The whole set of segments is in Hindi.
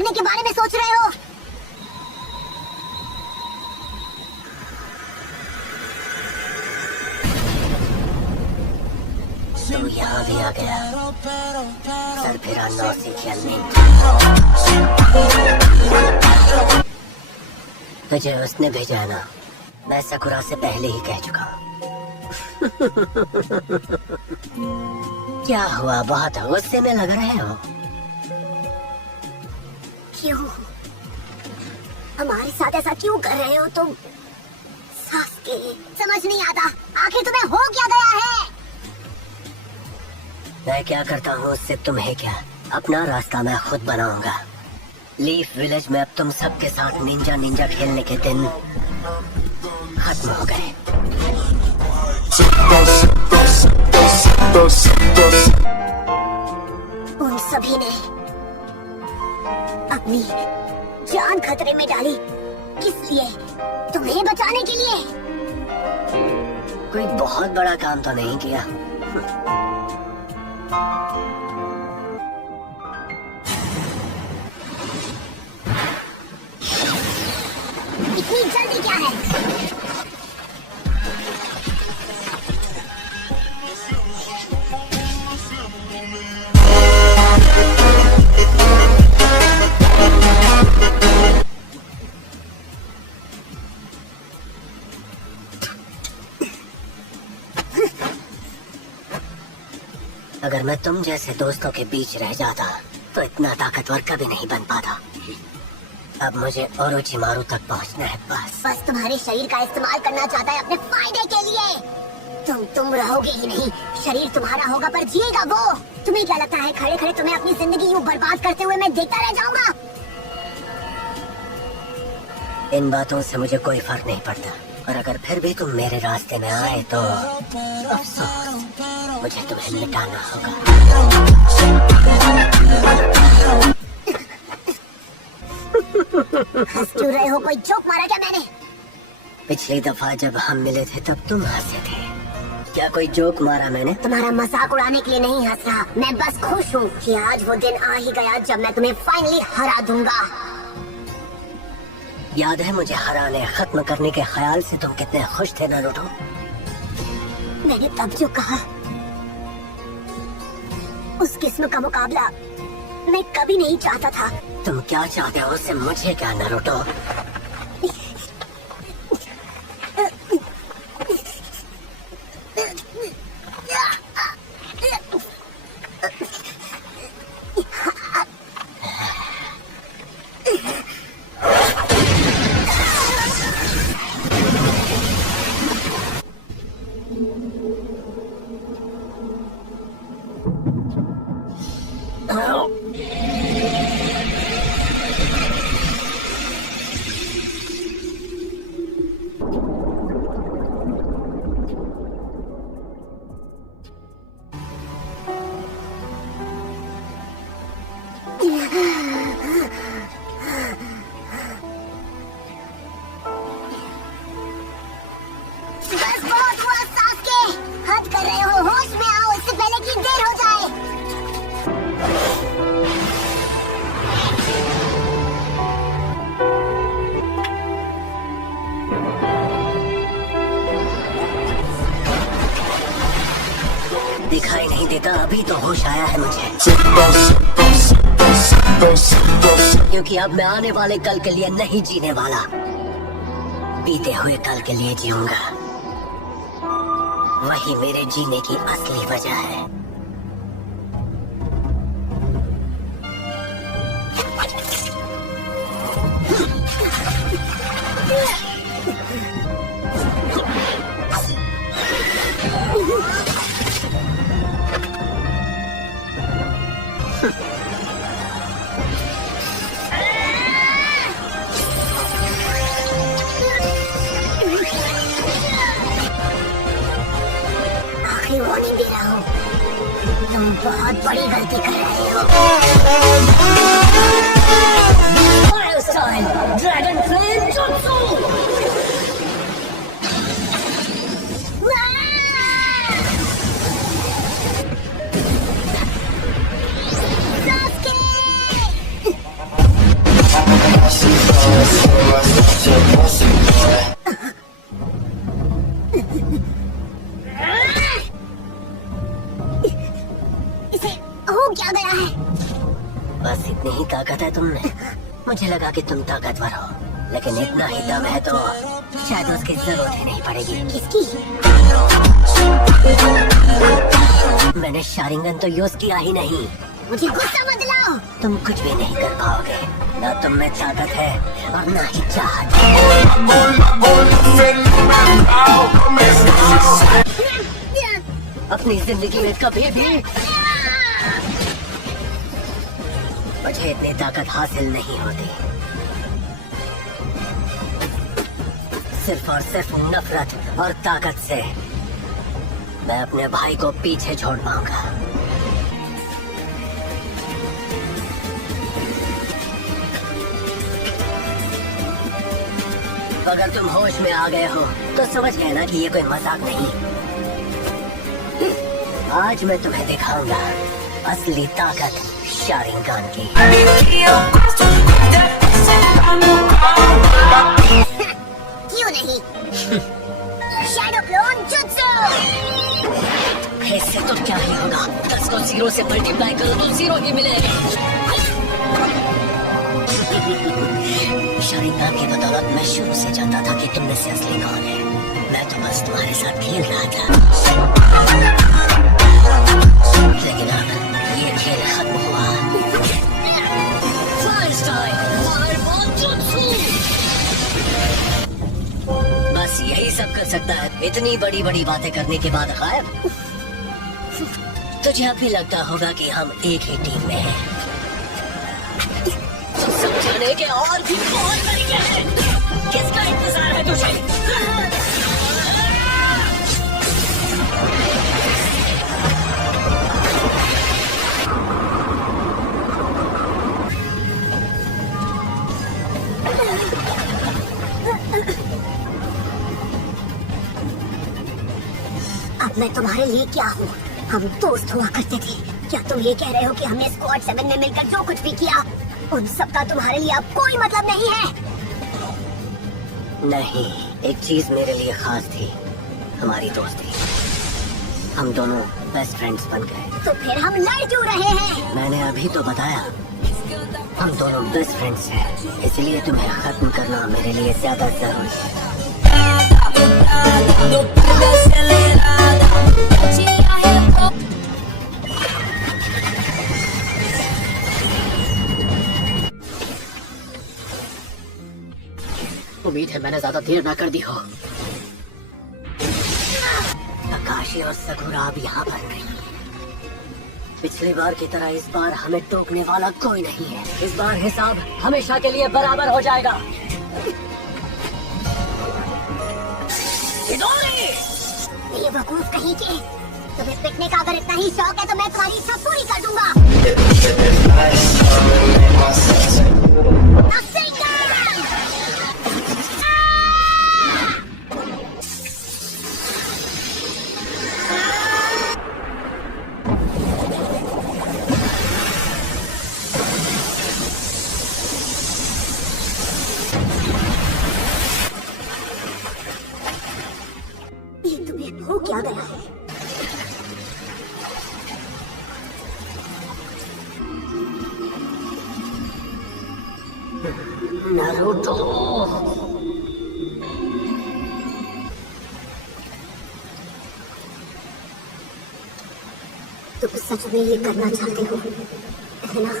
भागने के बारे में सोच रहे हो? तू यहाँ भी आ गया। सर फिरा नौसिखिया नहीं। तुझे उसने भेजा है ना, मैं सकुरा से पहले ही कह चुका हूँ। क्या हुआ, बहुत गुस्से में लग रहे हो? क्यों? हमारे साथ ऐसा क्यों कर रहे हो तुम? सास्के, समझ नहीं आता, आखिर तुम्हें हो क्या गया है? मैं क्या करता हूँ उससे तुम्हें क्या? अपना रास्ता मैं खुद बनाऊंगा। लीफ विलेज में अब तुम सबके साथ निंजा निंजा खेलने के दिन खत्म हो गए। उन सभी ने अपनी जान खतरे में डाली। किस लिए? तुम्हें बचाने के लिए? कोई बहुत बड़ा काम तो नहीं किया। इतनी जल्दी क्या है? अगर मैं तुम जैसे दोस्तों के बीच रह जाता तो इतना ताकतवर कभी नहीं बन पाता। अब मुझे ओरोचिमारू तक पहुंचना है। बस तुम्हारे शरीर का इस्तेमाल करना चाहता है अपने फायदे के लिए। तुम रहोगे ही नहीं, शरीर तुम्हारा होगा पर जिएगा वो। तुम्हें क्या लगता है खड़े खड़े तुम्हें अपनी जिंदगी यूं बर्बाद करते हुए मैं देखता रह जाऊंगा? इन बातों से मुझे कोई फर्क नहीं पड़ता, और अगर फिर भी तुम मेरे रास्ते में आए तो अफसोस, मुझे तुम्हें मिटाना होगा। हंस क्यों रहे हो? कोई जोक मारा क्या मैंने? पिछली दफा जब हम मिले थे तब तुम हंसे थे। क्या कोई जोक मारा मैंने? तुम्हारा मजाक उड़ाने के लिए नहीं हंस रहा। मैं बस खुश हूँ कि आज वो दिन आ ही गया जब मैं तुम्हें फाइनली हरा दूंगा। याद है मुझे हराने, खत्म करने के ख्याल से तुम कितने खुश थे नारुतो? मैंने तब जो कहा, उस किस्म का मुकाबला मैं कभी नहीं चाहता था। तुम क्या चाहते हो उससे मुझे क्या नारुतो? बस बहुत हुआ सास्के, हद कर रहे हो। होश में आओ इससे पहले कि देर हो जाए। दिखाई नहीं देता, अभी तो होश आया है मुझे। क्योंकि अब मैं आने वाले कल के लिए नहीं जीने वाला, बीते हुए कल के लिए जीऊंगा। वही मेरे जीने की असली वजह है। आखिरी वार्निंग दे रहा हूँ, तुम बहुत बड़ी गलती कर रहे हो। Fire style dragon flame jutsu. Sasuke! लगा कि तुम ताकतवर हो, लेकिन इतना ही दम है तो शायद उसकी जरूरत ही नहीं पड़ेगी। किसकी? मैंने शारिंगन तो यूज किया ही नहीं। मुझे गुस्सा मत दिलाओ। तुम कुछ भी नहीं कर पाओगे, ना तुम में ताकत है और ना ही चाहत। अपनी जिंदगी में कभी भी मुझे इतनी ताकत हासिल नहीं होती। सिर्फ और सिर्फ नफरत और ताकत से मैं अपने भाई को पीछे छोड़ पाऊंगा। अगर तुम होश में आ गए हो तो समझ गए ना कि ये कोई मजाक नहीं। आज मैं तुम्हें दिखाऊंगा असली ताकत शारिंगन की। क्यों नहीं? Shadow clone jutsu. इससे तो क्या ही होगा, 10 को 0 से मल्टीप्लाई करो तो 0 ही मिलेगा। शारिंगन की बदौलत मैं शुरू से जानता था कि तुम में से असली कौन है। मैं तो बस तुम्हारे साथ खेल रहा था, लेकिन अब ये खेल खत्म हुआ। बस यही सब कर सकता है, इतनी बड़ी बड़ी बातें करने के बाद गायब। तुझे अब भी लगता होगा कि हम एक ही टीम में हैं। समझाने के और भी बहुत तरीके हैं। किसका इंतजार है तुझे? अब मैं तुम्हारे लिए क्या हूँ? हम दोस्त हुआ करते थे। क्या तुम ये कह रहे हो कि हमने स्क्वाड 7 में मिलकर जो कुछ भी किया उन सब का तुम्हारे लिए अब कोई मतलब नहीं है? नहीं, एक चीज मेरे लिए खास थी, हमारी दोस्ती। हम दोनों बेस्ट फ्रेंड्स बन गए। तो फिर हम लड़ क्यों रहे हैं? मैंने अभी तो बताया, हम दोनों बेस्ट फ्रेंड्स हैं, इसलिए तुम्हें खत्म करना मेरे लिए ज्यादा जरूरी है। उम्मीद है मैंने ज्यादा देर ना कर दी हो। आकाशी और सकुरा अब यहाँ पर नहीं। पिछली बार की तरह इस बार हमें टोकने वाला कोई नहीं है। इस बार हिसाब हमेशा के लिए बराबर हो जाएगा। ये वकूफ कहीं के, तुम्हें पिटने का अगर इतना ही शौक है तो मैं तुम्हारी इच्छा पूरी कर दूंगा। ये तुम्हें हो क्या गया है? नारुतो, तुम सच में ये करना चाहते हो, है ना?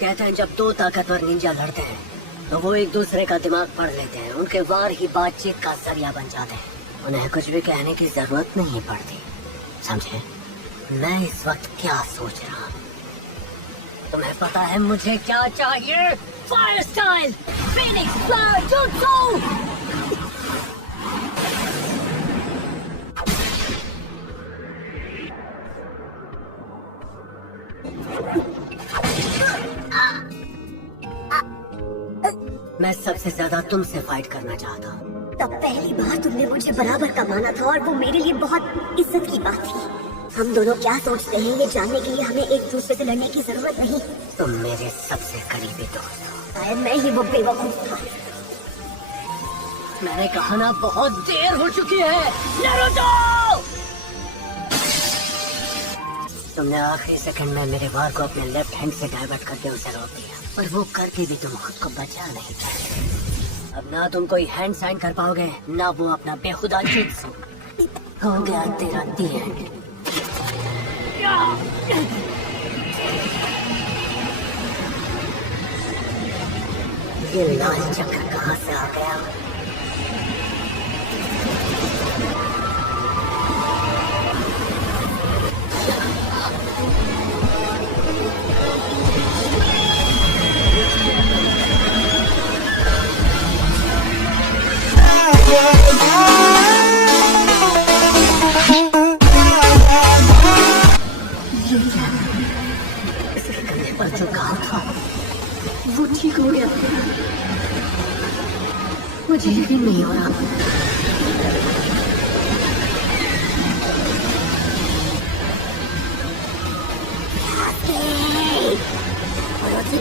कहते हैं जब दो ताकतवर निंजा लड़ते हैं तो वो एक दूसरे का दिमाग पढ़ लेते हैं। उनके वार ही बातचीत का जरिया बन जाते हैं। उन्हें कुछ भी कहने की जरूरत नहीं पड़ती। समझे? मैं इस वक्त क्या सोच रहा हूँ? तुम्हें पता है मुझे क्या चाहिए? Fire style Phoenix flower jutsu. मैं सबसे ज्यादा तुमसे फाइट करना चाहता हूँ। तब पहली बार तुमने मुझे बराबर का माना था और वो मेरे लिए बहुत इज्जत की बात थी। हम दोनों क्या सोचते हैं ये जानने के लिए हमें एक दूसरे से लड़ने की जरूरत नहीं। तुम मेरे सबसे करीबी दोस्त हो। शायद मैं ही वो बेवकूफ था। मैंने कहा ना, बहुत देर हो चुकी है। नारुतो! तुमने आखिरी सेकंड में मेरे वार को अपने लेफ्ट हैंड से डाइवर्ट करके उसे रोक दिया, पर वो करके भी तुम खुद को बचा नहीं पाए। अब ना तुम कोई हैंड साइन कर पाओगे, ना वो अपना बेखुदा जित्सु। हो गया तेरा दी एंड। ये लाल चक्र कहाँ से आ गया? इसके कंधे पर जो घाव था वो ठीक हो गया। मुझे यकीन नहीं हो रहा।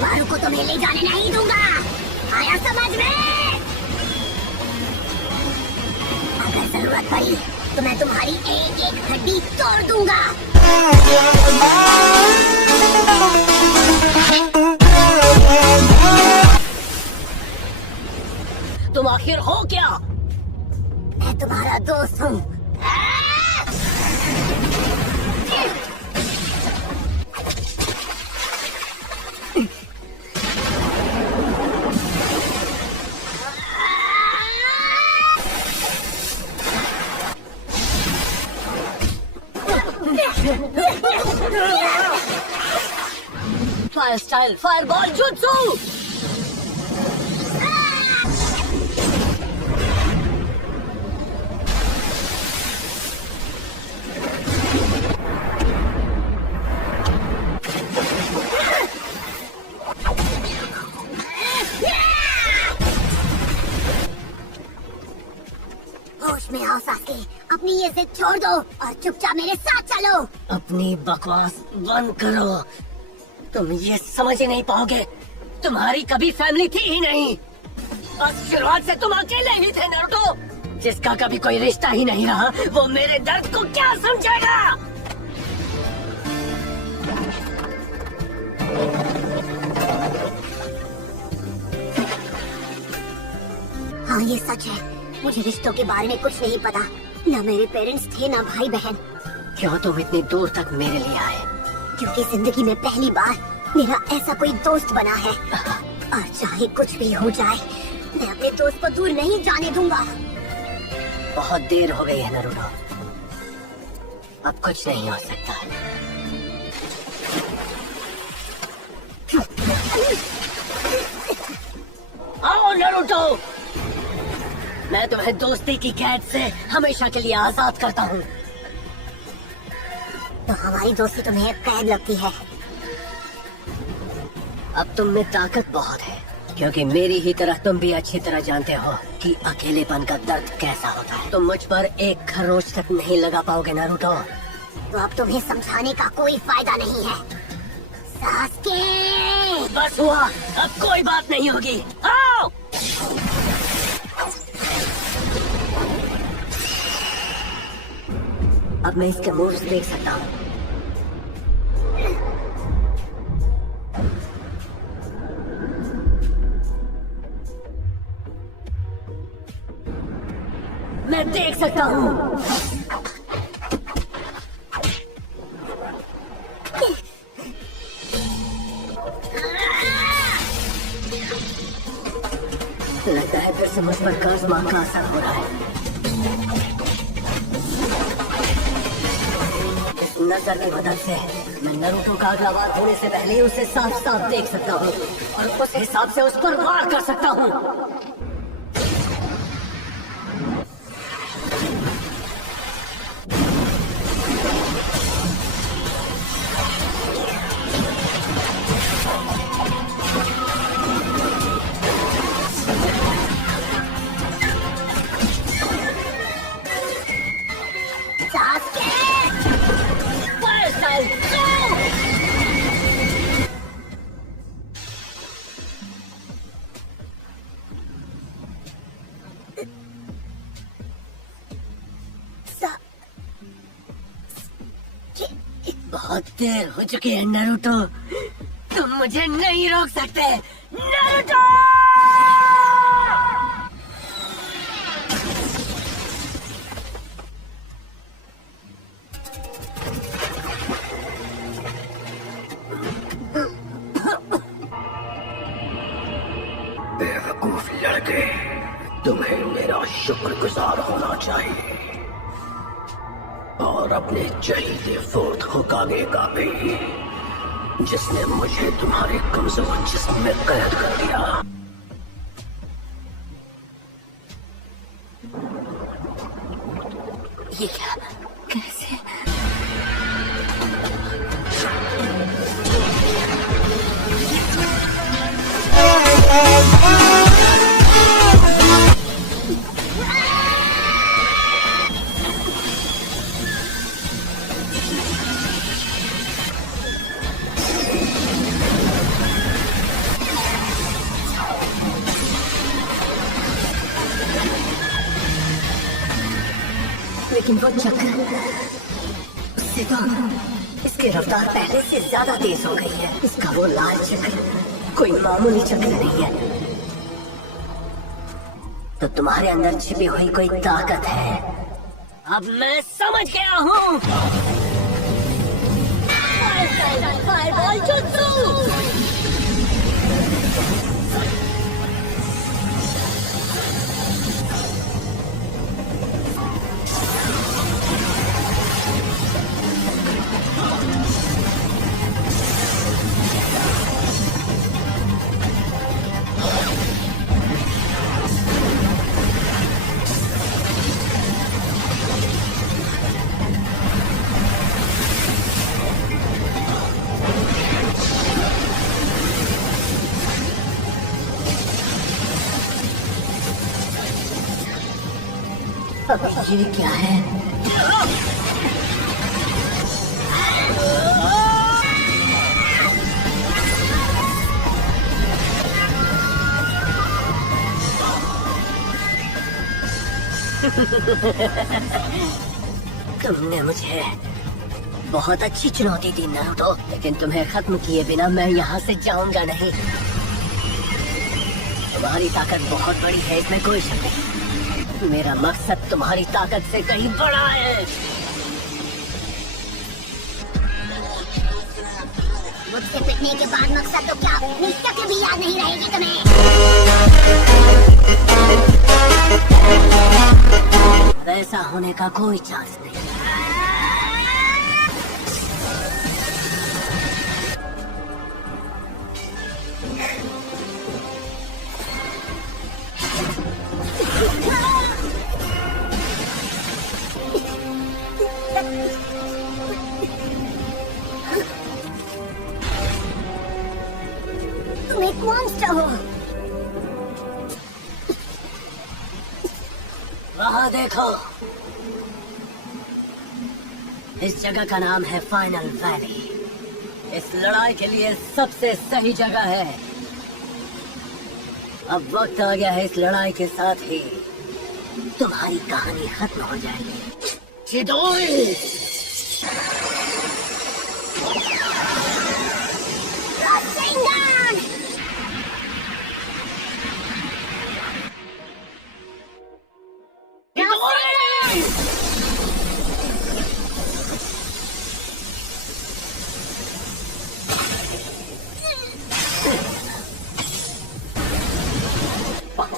मारू को तुम्हें ले जाने नहीं दूंगा, आया समझ में? अगर जरूरत पड़ी तो मैं तुम्हारी एक एक हड्डी तोड़ दूंगा। तुम आखिर हो क्या? मैं तुम्हारा दोस्त हूँ। Fire style fireball jutsu. होश में आओ सास्के, अपनी ये जिद छोड़ दो और चुपचाप मेरे साथ चलो। अपनी बकवास बंद करो। तुम ये समझ ही नहीं पाओगे, तुम्हारी कभी फैमिली थी ही नहीं। और शुरुआत से तुम अकेले ही थे नारुतो। जिसका कभी कोई रिश्ता ही नहीं रहा, वो मेरे दर्द को क्या समझेगा? हाँ ये सच है, मुझे रिश्तों के बारे में कुछ नहीं पता। न मेरे पेरेंट्स थे न भाई बहन। क्यों तुम इतनी दूर तक मेरे लिए आए? क्योंकि जिंदगी में पहली बार मेरा ऐसा कोई दोस्त बना है, और चाहे कुछ भी हो जाए मैं अपने दोस्त को दूर नहीं जाने दूंगा। बहुत देर हो गई है नारुतो, अब कुछ नहीं हो सकता। आओ नारुतो, मैं तुम्हें दोस्ती की कैद से हमेशा के लिए आजाद करता हूँ। तो हमारी दोस्ती तुम्हें कैद लगती है? अब तुम में ताकत बहुत है, क्योंकि मेरी ही तरह तुम भी अच्छी तरह जानते हो कि अकेलेपन का दर्द कैसा होता है। तुम मुझ पर एक खरोच तक नहीं लगा पाओगे नारुतो। तो अब तुम्हें समझाने का कोई फायदा नहीं है सास्के। बस हुआ, अब कोई बात नहीं होगी। आओ! अब मैं इसके मूव्स देख सकता हूँ। मैं देख सकता हूँ। लगता है फिर से मुझ पर कर्ज मांग का असर हो रहा है। इस नजर की मदद से मैं नारुतो का अगला वार होने से पहले ही उसे साफ साफ देख सकता हूँ और उस हिसाब से उस पर वार कर सकता हूँ। बहुत देर हो चुकी है नारुतो, तुम मुझे नहीं रोक सकते नारुतो। बेवकूफ लड़के, तुम्हें मेरा शुक्रगुजार होना चाहिए और अपने चहीते फोर्थ होकागे का भी, जिसने मुझे तुम्हारे कमजोर जिस्म में कैद कर दिया। ये क्या, कैसे? लेकिन वो चक्र, उससे तो इसकी रफ्तार पहले से ज्यादा तेज हो गई है। इसका वो लाल चक्र कोई मामूली चक्र नहीं है। तो तुम्हारे अंदर छिपी हुई कोई ताकत है। अब मैं समझ गया हूँ। Fireball jutsu. ये क्या है? तुमने मुझे बहुत अच्छी चुनौती दी नारुतो, लेकिन तुम्हें खत्म किए बिना मैं यहाँ से जाऊंगा नहीं। तुम्हारी ताकत बहुत बड़ी है, इसमें कोई शक नहीं। मेरा मकसद तुम्हारी ताकत से कहीं बड़ा है। मुझसे पिटने के बाद मकसद तो क्या, निश्चय भी याद नहीं रहेगी तुम्हें। वैसा होने का कोई चांस नहीं। तुम एक मॉन्स्टर हो। वहाँ देखो, इस जगह का नाम है फाइनल वैली। इस लड़ाई के लिए सबसे सही जगह है। अब वक्त आ गया है, इस लड़ाई के साथ ही तुम्हारी कहानी खत्म हो जाएगी। चिदोई!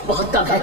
बहुत कम है।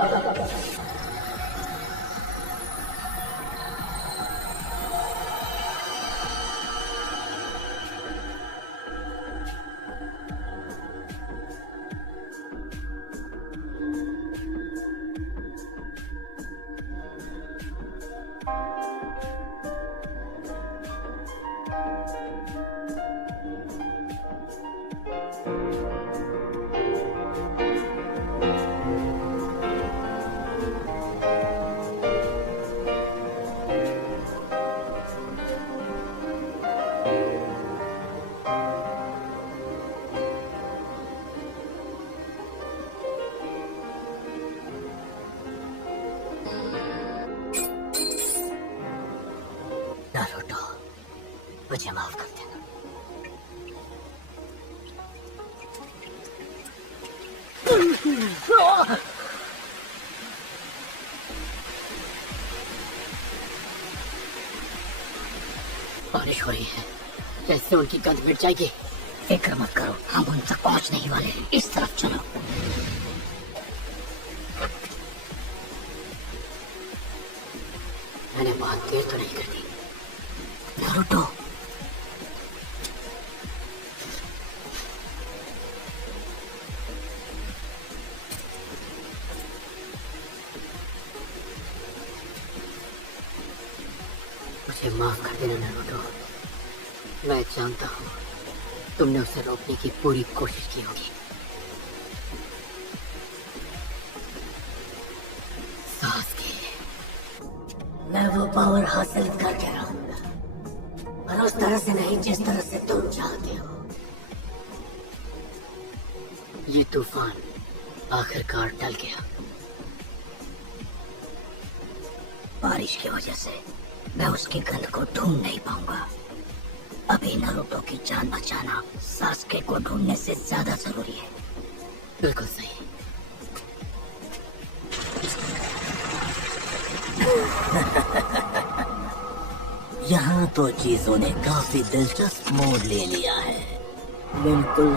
नारुतो, मुझे माफ कर देना। बारिश हो रही है, कैसे उनकी गंध मिट जाएगी? फिक्र मत करो, हम उन तक पहुंचने ही वाले हैं। इस तरफ चलो। मैंने बहुत देर तो नहीं कर दी। नारुतो, मुझे माफ कर देना नारुतो। मैं जानता हूँ तुमने उसे रोकने की पूरी कोशिश की होगी। सासके, मैं वो पावर हासिल करके रहूंगा, पर उस तरह से नहीं जिस तरह से तुम चाहते हो। ये तूफान आखिरकार टल गया। बारिश की वजह से मैं उसकी गंध को ढूंढ नहीं पाऊंगा। अभी नारुतो की जान बचाना सास्के को ढूंढने से ज्यादा जरूरी है। बिल्कुल सही। यहाँ तो चीजों ने काफी दिलचस्प मोड़ ले लिया है। बिल्कुल।